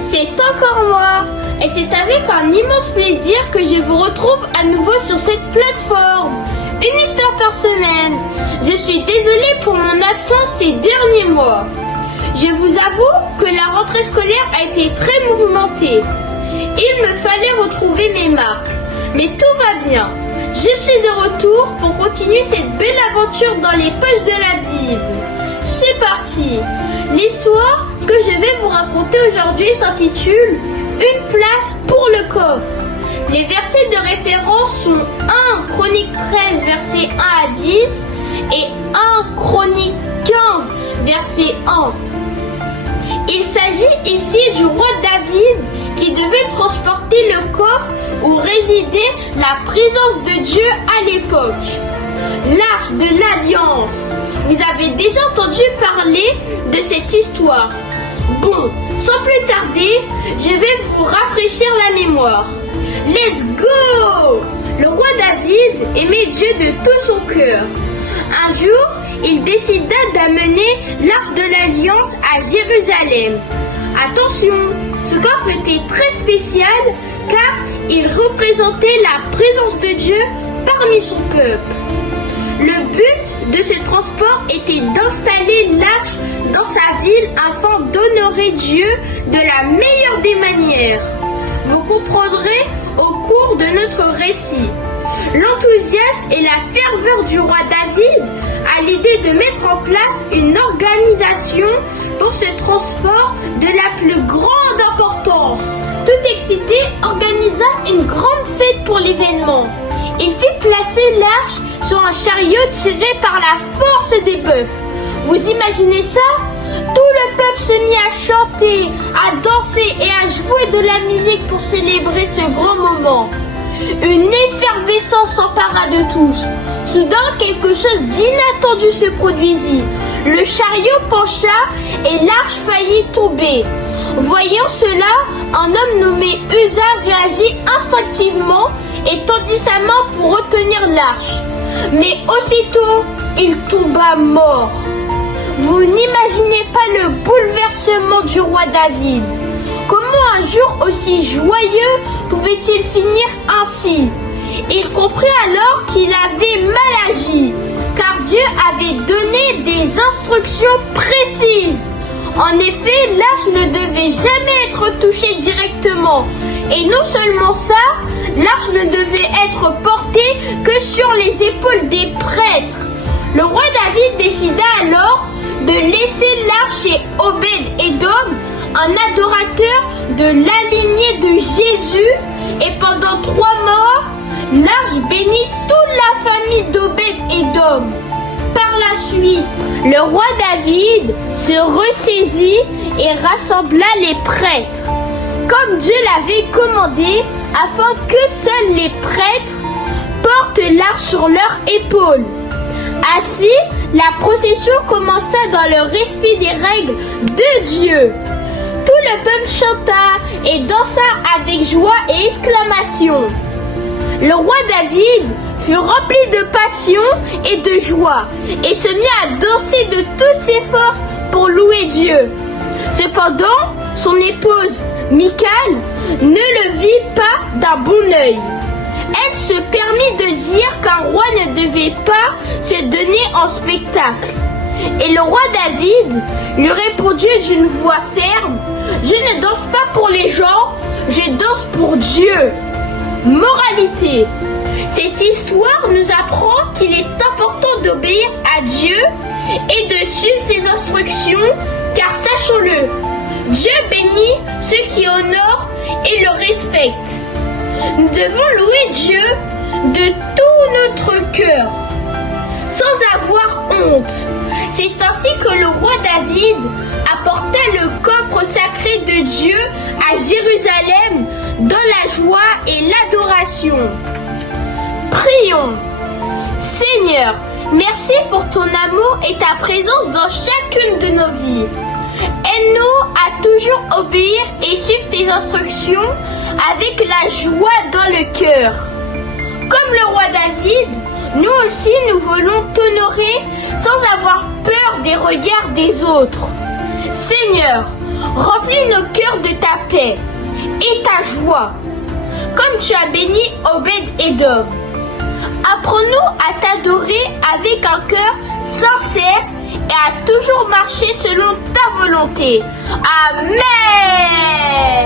c'est encore moi. Et c'est avec un immense plaisir que je vous retrouve à nouveau sur cette plateforme. Une histoire par semaine. Je suis désolée pour mon absence ces derniers mois. Je vous avoue que la rentrée scolaire a été très mouvementée. Il me fallait retrouver mes marques. Mais tout va bien. Je suis de retour pour continuer cette belle aventure dans les pages de la Bible. C'est parti. L'histoire que je vais vous raconter aujourd'hui s'intitule « Une place pour le coffre ». Les versets de référence sont 1 Chronique 13, versets 1 à 10 et 1 Chronique 15, verset 1. Il s'agit ici du roi David qui devait transporter le coffre où résidait la présence de Dieu à l'époque. L'Arche de l'Alliance. Vous avez déjà entendu parler de cette histoire. Bon, sans plus tarder, je vais vous rafraîchir la mémoire. Let's go! Le roi David aimait Dieu de tout son cœur. Un jour, il décida d'amener l'Arche de l'Alliance à Jérusalem. Attention, ce coffre était très spécial car il représentait la présence de Dieu parmi son peuple. Le but de ce transport était d'installer l'arche dans sa ville afin d'honorer Dieu de la meilleure des manières. Vous comprendrez au cours de notre récit l'enthousiasme et la ferveur du roi David à l'idée de mettre en place une organisation pour ce transport de la plus grande importance. Tout excité, organisa une grande fête pour l'événement. Il fit placer l'arche sur un chariot tiré par la force des bœufs. Vous imaginez ça? Tout le peuple se mit à chanter, à danser et à jouer de la musique pour célébrer ce grand moment. Une effervescence s'empara de tous. Soudain, quelque chose d'inattendu se produisit. Le chariot pencha et l'arche faillit tomber. Voyant cela, un homme nommé Uza réagit instinctivement et tendit sa main pour retenir l'arche. Mais aussitôt, il tomba mort. Vous n'imaginez pas le bouleversement du roi David. Comment un jour aussi joyeux pouvait-il finir ainsi? Il comprit alors qu'il avait mal agi, car Dieu avait donné des instructions précises. En effet, l'arche ne devait jamais être touchée directement. Et non seulement ça, l'arche ne devait être portée que sur les épaules des prêtres. Le roi David décida alors de laisser l'arche chez Obed-Édom, un adorateur de la lignée de Jésus, et pendant 3 mois, l'arche bénit toute la famille d'Obed-Édom. Par la suite, le roi David se ressaisit et rassembla les prêtres, comme Dieu l'avait commandé, afin que seuls les prêtres portent l'arche sur leurs épaules. Ainsi, la procession commença dans le respect des règles de Dieu. Tout le peuple chanta et dansa avec joie et exclamation. Le roi David fut rempli de passion et de joie et se mit à danser de toutes ses forces pour louer Dieu. Cependant, son épouse, Michal, ne le vit pas d'un bon œil. Elle se permit de dire qu'un roi ne devait pas se donner en spectacle. Et le roi David lui répondit d'une voix ferme: « Je ne danse pas pour les gens, je danse pour Dieu. » Moralité. Cette histoire nous apprend qu'il est important d'obéir à Dieu et de suivre ses instructions, car sachons-le, Dieu bénit ceux qui honorent et le respectent. Nous devons louer Dieu de tout notre cœur, sans avoir honte. C'est ainsi que le roi David apporta le coffre sacré de Dieu à Jérusalem dans la joie et l'adoration. Prions. Seigneur, merci pour ton amour et ta présence dans chacune de nos vies. Aide-nous à toujours obéir et suivre tes instructions avec la joie dans le cœur. Comme le roi David, nous aussi nous voulons t'honorer sans avoir peur des regards des autres. Seigneur, Remplis nos cœurs de ta paix et ta joie, comme tu as béni Obed-Édom. Apprends-nous à t'adorer avec un cœur sincère et à toujours marcher selon ta volonté. Amen.